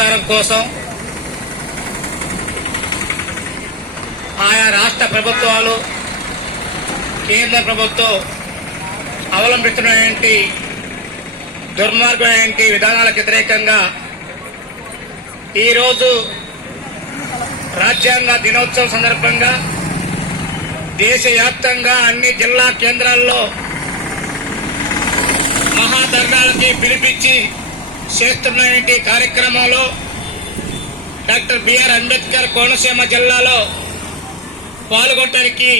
పరిష్కారం కోసం ఆయా రాష్ట్ర ప్రభుత్వాలు, కేంద్ర ప్రభుత్వం అవలంబిస్తున్నటువంటి దుర్మార్గమైన విధానాలకు వ్యతిరేకంగా ఈరోజు రాజ్యాంగ దినోత్సవం సందర్భంగా దేశవ్యాప్తంగా అన్ని జిల్లా కేంద్రాల్లో మహాధర్నాలకి పిలిపించి చేస్తున్నటువంటి కార్యక్రమంలో డాక్టర్ బిఆర్ అంబేద్కర్ కోనసీమ జిల్లాలో పాల్గొనడానికి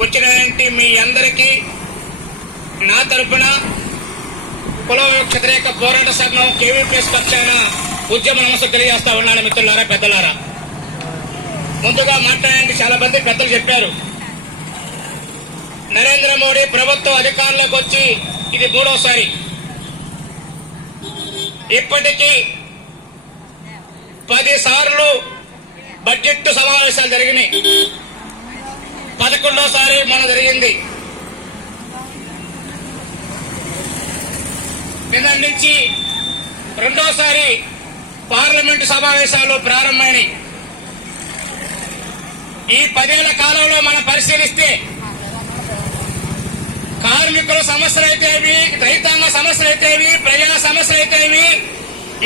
వచ్చినటువంటి మీ అందరికీ నా తరఫున కుల వ్యతిరేక పోరాట సంఘం కేవీపీఎస్ పక్షాన ఉద్యమ నమస్కారం తెలియజేస్తా ఉన్నాను. మిత్రులారా, పెద్దలారా, ముందుగా మాట్లాడండి. చాలా మంది పెద్దలు చెప్పారు, నరేంద్ర మోడీ ప్రభుత్వం అధికారంలోకి వచ్చి ఇది 3వసారి. ఇప్పటికీ 10 సార్లు బడ్జెట్ సమావేశాలు జరిగినాయి. 11వసారి మొన్న జరిగింది. నిన్న నుంచి 2వసారి పార్లమెంటు సమావేశాలు ప్రారంభమైనాయి. ఈ 10 ఏళ్ల కాలంలో మనం పరిశీలిస్తే కార్మికుల సమస్యలైతేవి, రైతాంగ సమస్యలైతేవి, ప్రజా సమస్యలైతేవి,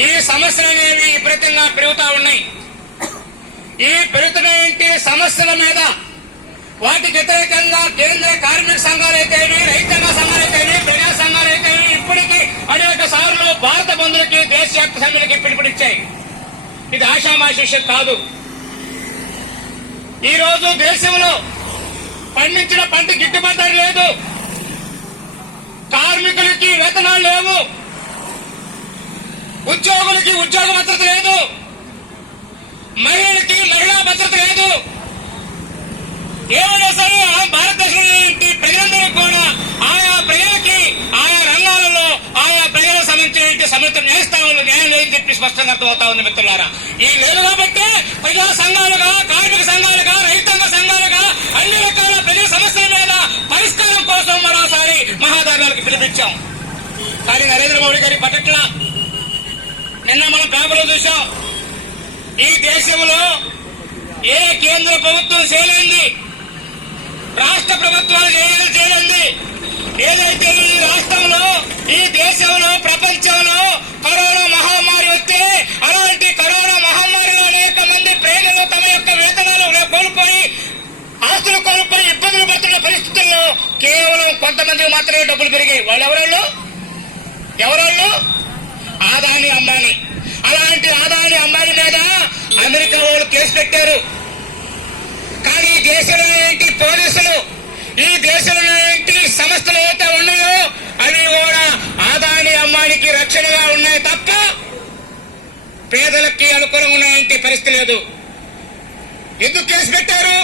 ఈ సమస్యలు అనేవి విపరీతంగా పెరుగుతా ఉన్నాయి. ఈ పెరుగుతున్న సమస్యల మీద వాటికి వ్యతిరేకంగా కేంద్ర కార్మిక సంఘాలైతేవి, రైతాంగ సంఘాలైతేవి, ప్రజా సంఘాలైతేవి ఇప్పటికీ అనేక సార్లు భారత బంధువులకి, దేశవ్యాప్త సమ్మెలకి పిలుపునిచ్చాయి. ఇది ఆషామాషి విషయం కాదు. ఈ రోజు దేశంలో పండించిన పంట గిట్టుబాటు ధర లేదు, కార్మికులకి వేతనాలు లేవు, ఉద్యోగులకి ఉద్యోగ భద్రత లేదు, మహిళలకి మహిళా భద్రత లేదు. ఏమైనా సరే భారతదేశంలో ప్రజలందరూ కూడా ఆయా ప్రజలకి ఆయా రంగాలలో ఆయా ప్రజలకు సంబంధించిన సమస్య న్యాయం లేదని చెప్పి స్పష్టంగా అర్థమవుతా ఉంది. మిత్రులారా, ఈ లేదు కాబట్టి ప్రజా సంఘాలుగా, కార్మిక సంఘాలుగా, రైతాంగ సంఘాలుగా అన్ని రకాల ప్రజా సమస్యల మీద పరిష్కారం కోసం మరోసారి మహాధర్నాలకు పిలిపించాం. కానీ నరేంద్ర మోడీ గారి పట్ల నిన్న మనం పేపర్లో చూశాం. ఈ దేశంలో ఏ కేంద్ర ప్రభుత్వం చేయలేంది, రాష్ట్ర ప్రభుత్వాలు చేయలేంది. ఏదైతే ఈ రాష్ట్రంలో, ఈ దేశంలో, ప్రపంచంలో కరోనా మహమ్మారి వస్తే అలాంటి కరోనా మహమ్మారిలో అనేక మంది ప్రజలు తమ యొక్క వేతనాలు కోల్పోయి, ఆస్తులు కోల్పోయి ఇబ్బందులు పడుతున్న పరిస్థితుల్లో కేవలం కొంతమందికి మాత్రమే డబ్బులు పెరిగాయి. వాళ్ళు ఎవరోళ్ళు? ఆదాని అంబానీ. అలాంటి ఆదాని అంబానీ మీద అమెరికా వాళ్ళు కేసు పెట్టారు. కానీ దేశంలో ఏంటి పోలీసులు, ఈ దేశంలో ఏంటి సంస్థలు ఏవైతే ఉన్నాయో అవి కూడా ఆదాని అంబానీకి రక్షణగా ఉన్నాయి తప్ప పేదలకి అనుకూలంగా ఉన్నాయంటే పరిస్థితి లేదు. ఎందుకు కేసు పెట్టారు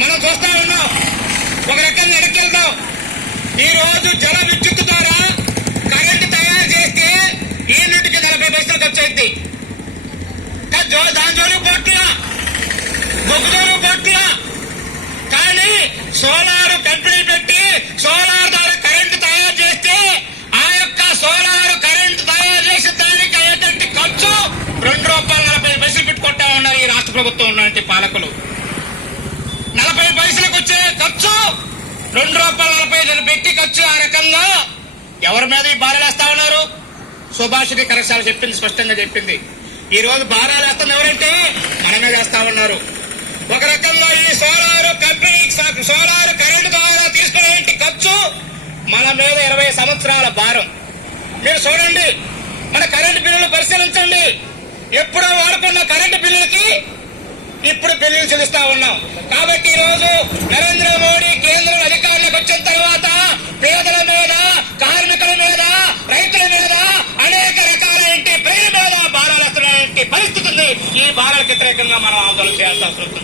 మనం చూస్తా ఉన్నాం. ఒక రకంగా వెనక్కెళ్దాం. ఈ రోజు జల విద్యుత్ ద్వారా కరెంటు తయారు చేస్తే యూనిట్కి 40 పైసలు ఖర్చు అయింది. దాని జోలు పోట్ల, బొగ్గుదోలు పోట్ల. కానీ సోలార్ కంపెనీ పెట్టి సోలార్ ద్వారా కరెంటు తయారు చేస్తే ఆ యొక్క సోలార్ కరెంటు తయారు చేసిన దానికి అయ్యేటువంటి ఖర్చు ₹2.40 పెట్టుకుంటా ఉన్నారు ఈ రాష్ట్ర ప్రభుత్వం ఉన్నటువంటి పాలకులు. 40 పైసలకు వచ్చే ఖర్చు ₹2.40 పెట్టి ఖర్చు. ఆ రకంగా ఎవరి మీద ఈ భారాలేస్తా ఉన్నారు? సుభాషిణి కరసాల చెప్పింది, స్పష్టంగా చెప్పింది. ఈ రోజు భారాలు వేస్తుంది ఎవరంటే మన మీద వేస్తా ఉన్నారు. ఒక రకంగా ఈ సోలార్ కంపెనీ, సోలార్ కరెంటు ద్వారా తీసుకునే ఖర్చు మన మీద 20 సంవత్సరాల భారం. మీరు చూడండి, మన కరెంటు బిల్లులు పరిశీలించండి. ఎప్పుడో వాడుకున్న కరెంటు బిల్లులకి ఇప్పుడు బిల్లులు చెల్లిస్తా ఉన్నాం. కాబట్టి ఈ రోజు నరేంద్ర మోడీ కేంద్రం అధికారంలోకి వచ్చిన తర్వాత పేదల మీద, కార్మికుల మీద, రైతుల మీద అనేక రకాల ప్రజల మీద భారాలు వస్తున్నాయంటే పరిస్థితి ఉంది. ఈ భారాలకు వ్యతిరేకంగా మనం ఆందోళన చేయాల్సి వస్తుంది.